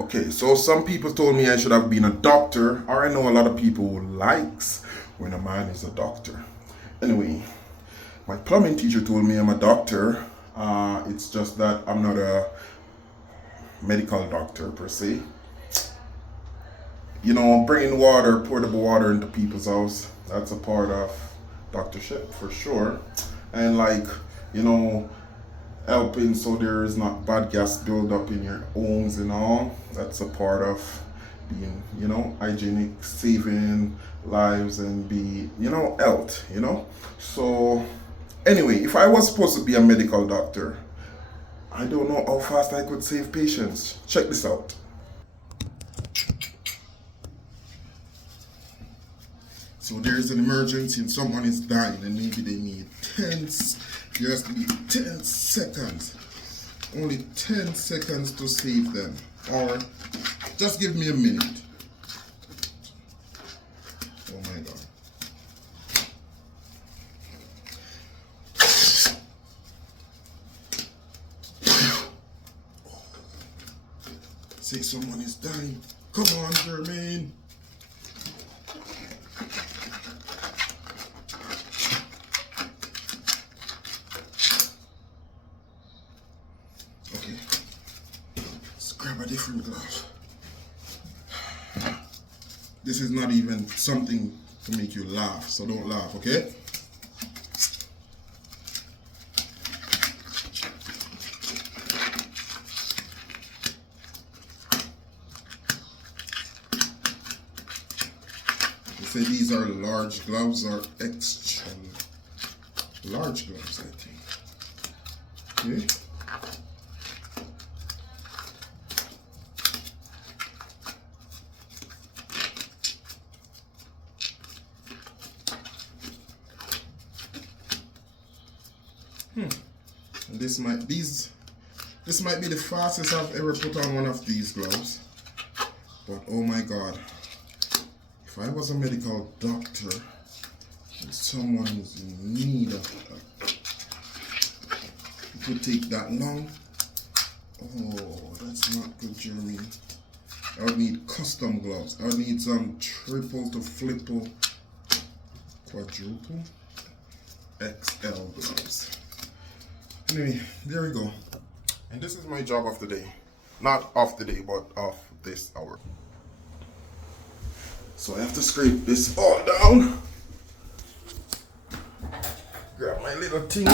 Okay, so some people told me I should have been a doctor, or I know a lot of people who likes when a man is a doctor. Anyway, my plumbing teacher told me I'm a doctor. It's just that I'm not a medical doctor per se. You know, bringing water, portable water into people's house, that's a part of doctorship for sure. And like, you know, helping so there is not bad gas build up in your homes and all. That's a part of being, you know, hygienic, saving lives and be, you know, health, you know. So anyway, if I was supposed to be a medical doctor, I don't know how fast I could save patients. Check this out. So there's an emergency and someone is dying and maybe they need there has to be 10 seconds. Only 10 seconds to save them. Or just give me a minute. Oh my God. Say someone is dying. Come on, Jermaine. Okay, let's grab a different glove. This is not even something to make you laugh, so don't laugh, okay? They say these are large gloves or extra large gloves, I think. Okay. This might be the fastest I've ever put on one of these gloves. But oh my God, if I was a medical doctor and someone is in need of it would take that long. Oh, that's not good, Jeremy. I would need custom gloves. I would need some triple to flipple, quadruple, XL gloves. Anyway, there we go. And this is my job of the day. Not of the day, but of this hour. So I have to scrape this all down. Grab my little thing.